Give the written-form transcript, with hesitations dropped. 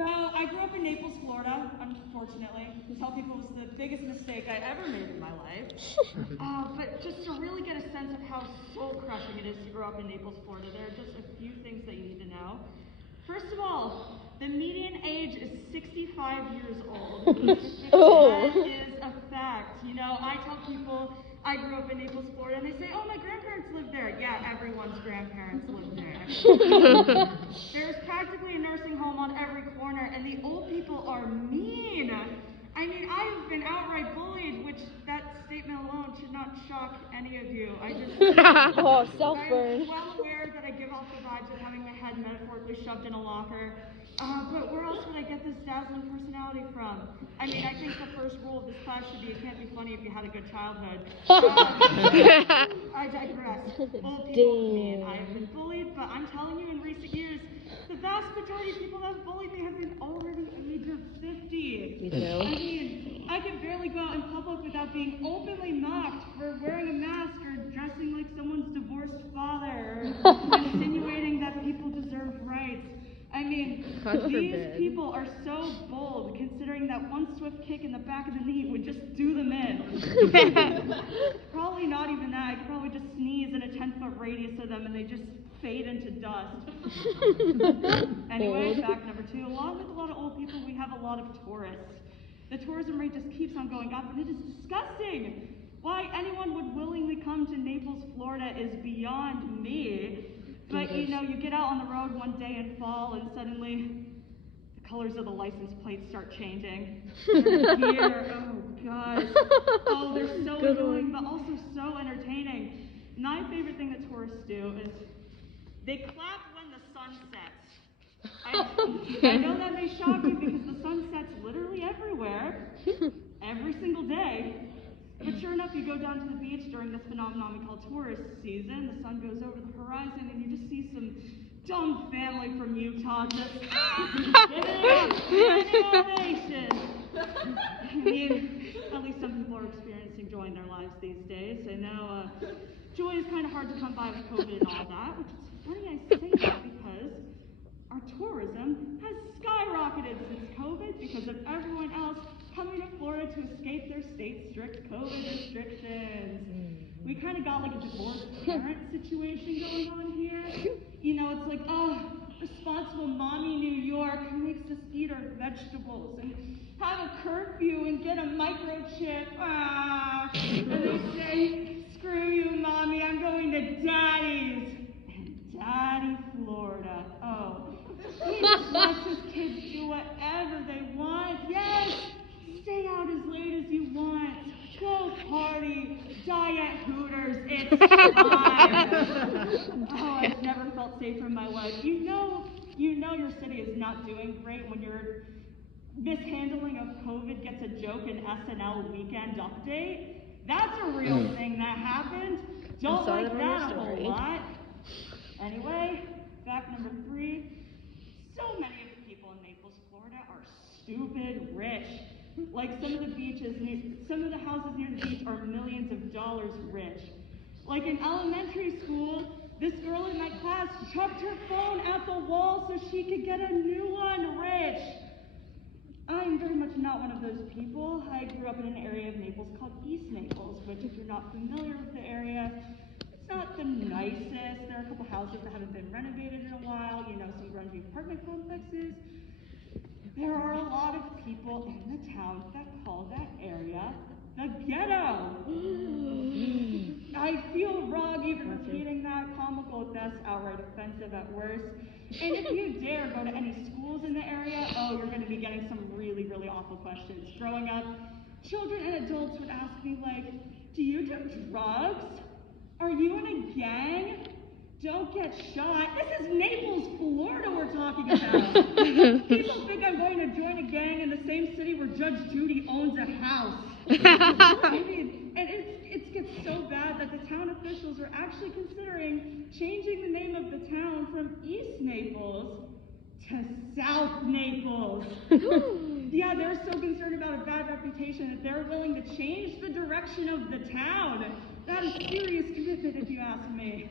So I grew up in Naples, Florida, unfortunately. I tell people it was the biggest mistake I ever made in my life. But just to really get a sense of how soul-crushing it is to grow up in Naples, Florida, there are just a few things that you need to know. First of all, the median age is 65 years old. That is a fact. You know, I tell people I grew up in Naples, Florida, and they say, oh, my grandparents lived there. Yeah, everyone's grandparents lived there. There's practically a nursing home on every corner, and the old people are mean. I mean, I've been outright bullied, which that statement alone should not shock any of you. Self-burn. I'm well aware that I give off the vibes of having my head metaphorically shoved in a locker. But where else would I get this dazzling personality from? I mean, I think the first rule of this class should be it can't be funny if you had a good childhood. I digress. Old people mean I have been bullied, but I'm telling you, in recent years, the vast majority of people that have bullied me have been over the age of 50. Me too. I mean, I can barely go out in public without being openly mocked for wearing a mask or dressing like someone's divorced father or insinuating that people deserve rights. I mean, these people are so bold, considering that one swift kick in the back of the knee would just do them in. Probably not even that. I could probably just sneeze in a 10-foot radius of them and they just fade into dust. Anyway, fact number 2, along with a lot of old people, we have a lot of tourists. The tourism rate just keeps on going up, and it is disgusting. Why anyone would willingly come to Naples, Florida is beyond me. But, you know, you get out on the road one day in fall, and suddenly the colors of the license plates start changing. They're here. Oh, gosh. Oh, they're so annoying, but also so entertaining. My favorite thing that tourists do is they clap when the sun sets. I know that may shock you because the sun sets literally everywhere, every single day. But sure enough, you go down to the beach during this phenomenon we call tourist season, the sun goes over the horizon, and you just see some dumb family from Utah just giving it up, standing ovation. I mean, at least some people are experiencing joy in their lives these days. I know joy is kind of hard to come by with COVID and all that, which is funny I say that because our tourism has skyrocketed since COVID because of everyone else coming to Florida to escape their state's strict COVID restrictions. We kind of got like a divorced parent situation going on here. You know, it's like, oh, responsible mommy New York makes us eat our vegetables and have a curfew and get a microchip. And they say, screw you, mommy, I'm going to daddy's. And daddy Florida. Oh, he just lets his kids do whatever they want. Yes, stay out as late as you want. Go party. Die at Hooters. It's fine. Oh, I've never felt safer in my life. You know your city is not doing great when your mishandling of COVID gets a joke in SNL Weekend Update. That's a real thing that happened. Don't like that a whole lot. Anyway, fact number 3. So many of the people in Naples, Florida are stupid rich. Like some of the houses near the beach are millions of dollars rich. Like in elementary school, this girl in my class chucked her phone at the wall so she could get a new one rich. I'm very much not one of those people. I grew up in an area of Naples called East Naples, which if you're not familiar with the area, it's not the nicest. There are a couple houses that haven't been renovated in a while, you know, some grungy apartment complexes. There are a lot of people in the town that call that area the ghetto. I feel wrong even repeating that, comical at best, outright offensive at worst. And if you dare go to any schools in the area, oh, you're going to be getting some really, really awful questions. Growing up, children and adults would ask me, like, do you do drugs? Are you in a gang? Don't get shot. This is Naples, Florida we're talking about. People think I'm going to join a gang in the same city where Judge Judy owns a house. I mean, and it gets so bad that the town officials are actually considering changing the name of the town from East Naples to South Naples. Yeah, they're so concerned about a bad reputation that they're willing to change the direction of the town. That is serious commitment if you ask me.